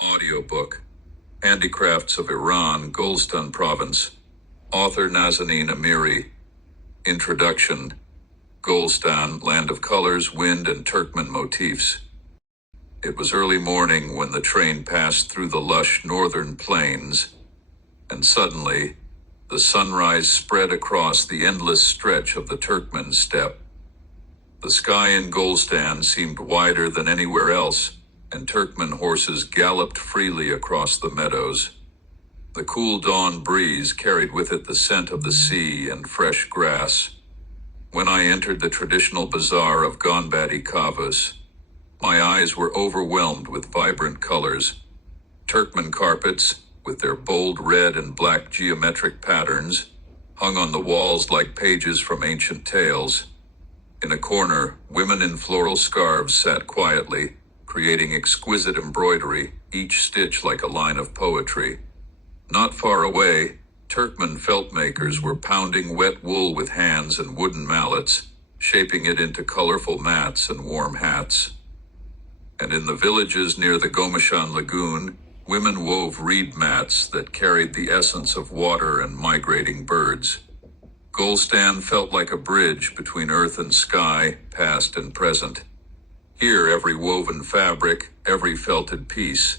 Audiobook. Handicrafts of Iran, Golestan Province. Author Nazanin Amiri. Introduction. Golestan, land of colors, wind, and Turkmen motifs. It was early morning when the train passed through the lush northern plains, and suddenly, the sunrise spread across the endless stretch of the Turkmen steppe. The sky in Golestan seemed wider than anywhere else, and Turkmen horses galloped freely across the meadows. The cool dawn breeze carried with it the scent of the sea and fresh grass. When I entered the traditional bazaar of Gonbadi Kavas, my eyes were overwhelmed with vibrant colors. Turkmen carpets, with their bold red and black geometric patterns, hung on the walls like pages from ancient tales. In a corner, women in floral scarves sat quietly, creating exquisite embroidery, each stitch like a line of poetry. Not far away, Turkmen felt makers were pounding wet wool with hands and wooden mallets, shaping it into colorful mats and warm hats. And in the villages near the Gomashan Lagoon, women wove reed mats that carried the essence of water and migrating birds. Golestan felt like a bridge between earth and sky, past and present. Here, every woven fabric, every felted piece,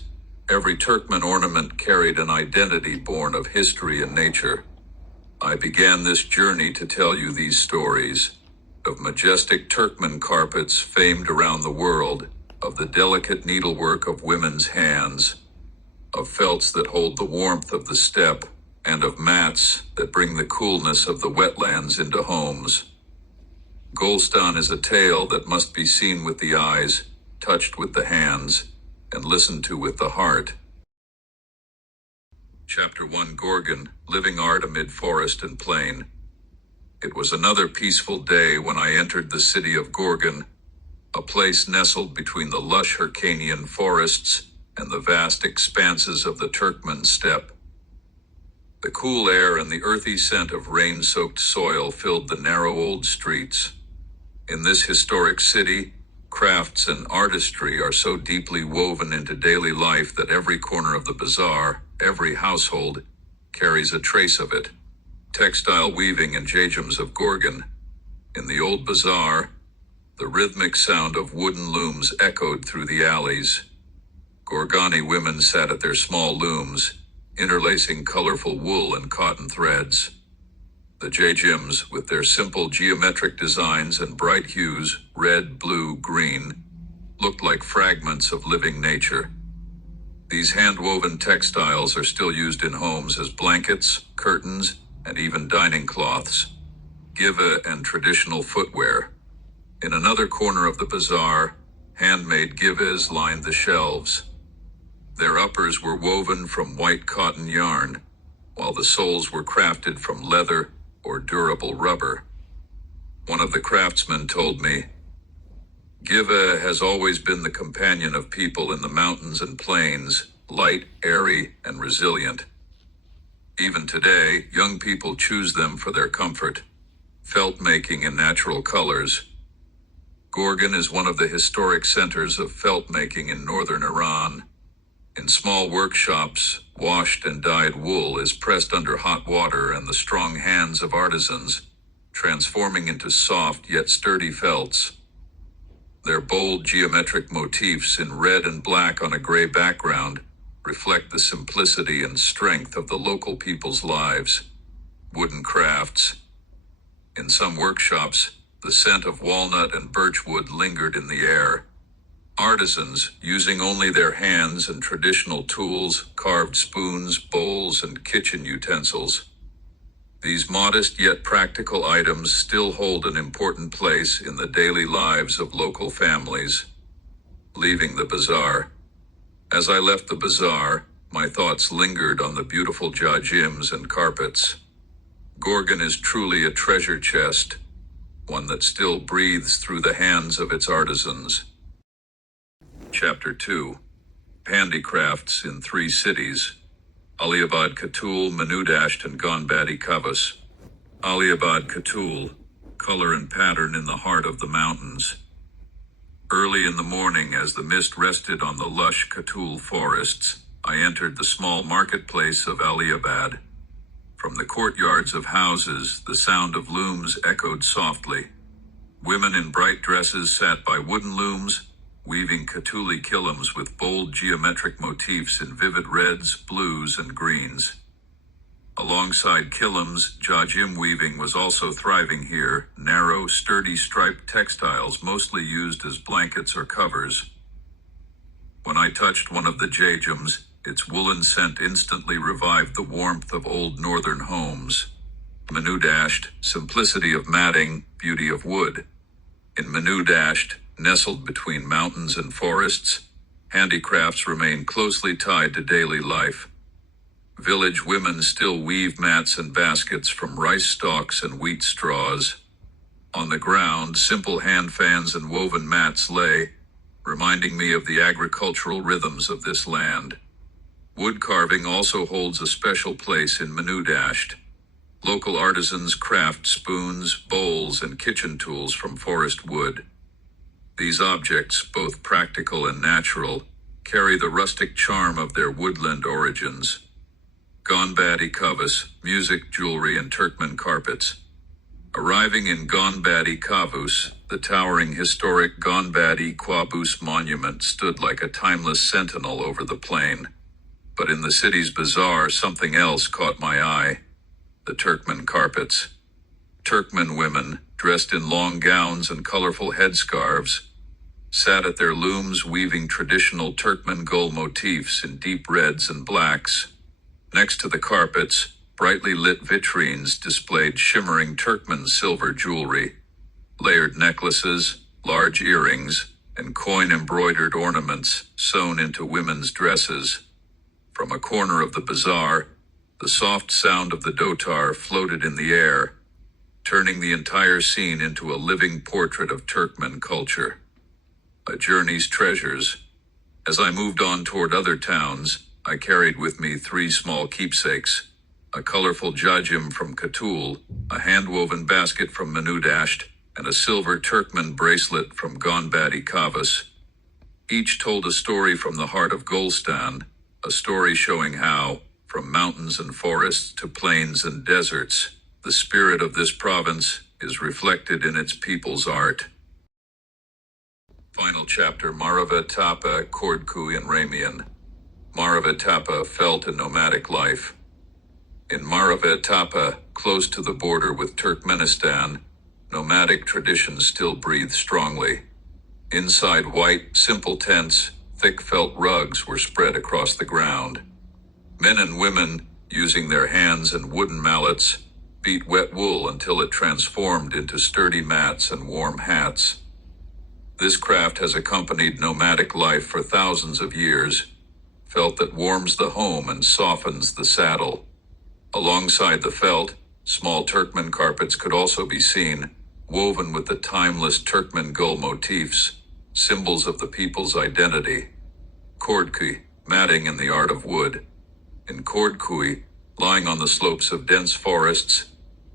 every Turkmen ornament carried an identity born of history and nature. I began this journey to tell you these stories, of majestic Turkmen carpets famed around the world, of the delicate needlework of women's hands, of felts that hold the warmth of the steppe, and of mats that bring the coolness of the wetlands into homes. Golestan is a tale that must be seen with the eyes, touched with the hands, and listened to with the heart. Chapter 1. Gorgan, living art amid forest and plain. It was another peaceful day when I entered the city of Gorgan, a place nestled between the lush Hyrcanian forests and the vast expanses of the Turkmen steppe. The cool air and the earthy scent of rain-soaked soil filled the narrow old streets. In this historic city, crafts and artistry are so deeply woven into daily life that every corner of the bazaar, every household, carries a trace of it. Textile weaving and jajams of Gorgan. In the old bazaar, the rhythmic sound of wooden looms echoed through the alleys. Gorgani women sat at their small looms, interlacing colorful wool and cotton threads. The jajims, with their simple geometric designs and bright hues, red, blue, green, looked like fragments of living nature. These hand-woven textiles are still used in homes as blankets, curtains, and even dining cloths, giva and traditional footwear. In another corner of the bazaar, handmade givas lined the shelves. Their uppers were woven from white cotton yarn, while the soles were crafted from leather or durable rubber. One of the craftsmen told me, "Giva has always been the companion of people in the mountains and plains, light, airy, and resilient. Even today, young people choose them for their comfort, felt making in natural colors." Gorgan is one of the historic centers of felt making in northern Iran. In small workshops, washed and dyed wool is pressed under hot water and the strong hands of artisans, transforming into soft yet sturdy felts. Their bold geometric motifs in red and black on a gray background reflect the simplicity and strength of the local people's lives. Wooden crafts. In some workshops, the scent of walnut and birchwood lingered in the air. Artisans, using only their hands and traditional tools, carved spoons, bowls, and kitchen utensils. These modest yet practical items still hold an important place in the daily lives of local families. Leaving the bazaar. As I left the bazaar, my thoughts lingered on the beautiful jajims and carpets. Gorgan is truly a treasure chest, one that still breathes through the hands of its artisans. Chapter 2. Handicrafts in 3 cities. Aliabad Katul, Manudasht, and Gonbadi Kavas. Aliabad Katul, color and pattern in the heart of the mountains. Early in the morning, as the mist rested on the lush Katul forests, I entered the small marketplace of Aliabad. From the courtyards of houses, the sound of looms echoed softly. Women in bright dresses sat by wooden looms, weaving Katuli kilims with bold geometric motifs in vivid reds, blues, and greens. Alongside kilims, jajim weaving was also thriving here, narrow, sturdy striped textiles mostly used as blankets or covers. When I touched one of the jajims, its woolen scent instantly revived the warmth of old northern homes. Manu-dashed, simplicity of matting, beauty of wood. In Manu-dashed, nestled between mountains and forests, handicrafts remain closely tied to daily life. Village women still weave mats and baskets from rice stalks and wheat straws. On the ground, simple hand fans and woven mats lay, reminding me of the agricultural rhythms of this land. Wood carving also holds a special place in Manu-dashed. Local artisans craft spoons, bowls, and kitchen tools from forest wood. These objects, both practical and natural, carry the rustic charm of their woodland origins. Gonbadi Kavus, music, jewelry, and Turkmen carpets. Arriving in Gonbadi Kavus, the towering historic Gonbadi Quabus monument stood like a timeless sentinel over the plain. But in the city's bazaar, something else caught my eye. The Turkmen carpets. Turkmen women, dressed in long gowns and colorful headscarves, sat at their looms weaving traditional Turkmen gul motifs in deep reds and blacks. Next to the carpets, brightly lit vitrines displayed shimmering Turkmen silver jewelry, layered necklaces, large earrings, and coin-embroidered ornaments sewn into women's dresses. From a corner of the bazaar, the soft sound of the dotar floated in the air, turning the entire scene into a living portrait of Turkmen culture. A journey's treasures. As I moved on toward other towns, I carried with me 3 small keepsakes: a colorful jajim from Katul, a hand-woven basket from Manu-dashed, and a silver Turkmen bracelet from Gonbadi Kavus. Each told a story from the heart of Golestan, a story showing how, from mountains and forests to plains and deserts, the spirit of this province is reflected in its people's art. Final chapter: Marava Tapa, Kordku in Ramian. Marava Tapa felt a nomadic life. In Marava Tapa, close to the border with Turkmenistan, nomadic traditions still breathe strongly. Inside white, simple tents, thick felt rugs were spread across the ground. Men and women, using their hands and wooden mallets, beat wet wool until it transformed into sturdy mats and warm hats. This craft has accompanied nomadic life for thousands of years, felt that warms the home and softens the saddle. Alongside the felt, small Turkmen carpets could also be seen, woven with the timeless Turkmen gul motifs, symbols of the people's identity. Kordkui, matting in the art of wood. In Kordkui, lying on the slopes of dense forests,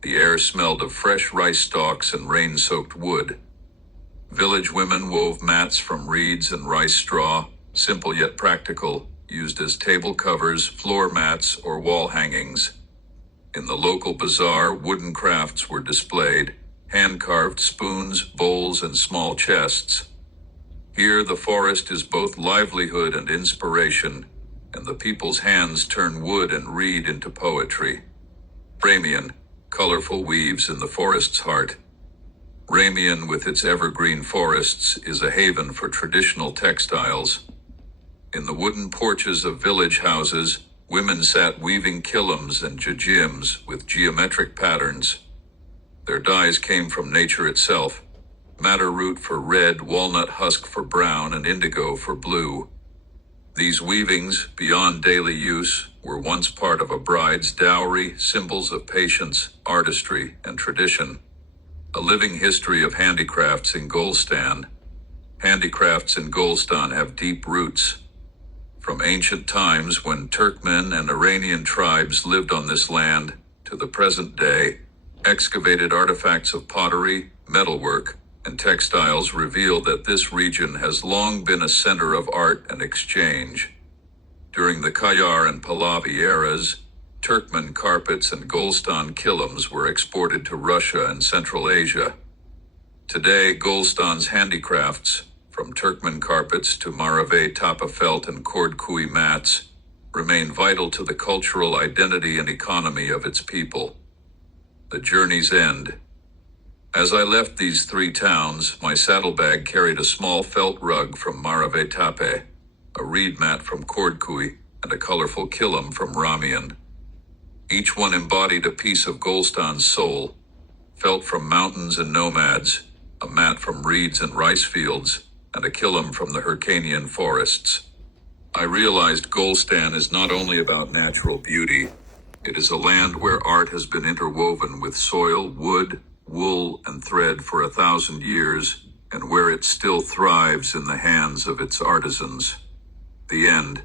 the air smelled of fresh rice stalks and rain-soaked wood. Village women wove mats from reeds and rice straw, simple yet practical, used as table covers, floor mats, or wall hangings. In the local bazaar, wooden crafts were displayed, hand-carved spoons, bowls, and small chests. Here the forest is both livelihood and inspiration, and the people's hands turn wood and reed into poetry. Ramian, colorful weaves in the forest's heart. Ramian, with its evergreen forests, is a haven for traditional textiles. In the wooden porches of village houses, women sat weaving kilims and jajims with geometric patterns. Their dyes came from nature itself: madder root for red, walnut husk for brown, and indigo for blue. These weavings, beyond daily use, were once part of a bride's dowry, symbols of patience, artistry, and tradition. A living history of handicrafts in Golestan. Handicrafts in Golestan have deep roots. From ancient times when Turkmen and Iranian tribes lived on this land, to the present day, excavated artifacts of pottery, metalwork, and textiles reveal that this region has long been a center of art and exchange. During the Qajar and Pahlavi eras, Turkmen carpets and Golestan kilams were exported to Russia and Central Asia. Today, Golestan's handicrafts, from Turkmen carpets to Maravay tapa felt and Kordkui mats, remain vital to the cultural identity and economy of its people. The journey's end. As I left these three towns, my saddlebag carried a small felt rug from Maravay tape, a reed mat from Kordkui, and a colorful kilim from Ramian. Each one embodied a piece of Golestan's soul, felt from mountains and nomads, a mat from reeds and rice fields, and a kilim from the Hyrcanian forests. I realized Golestan is not only about natural beauty, it is a land where art has been interwoven with soil, wood, wool, and thread for 1,000 years, and where it still thrives in the hands of its artisans. The end.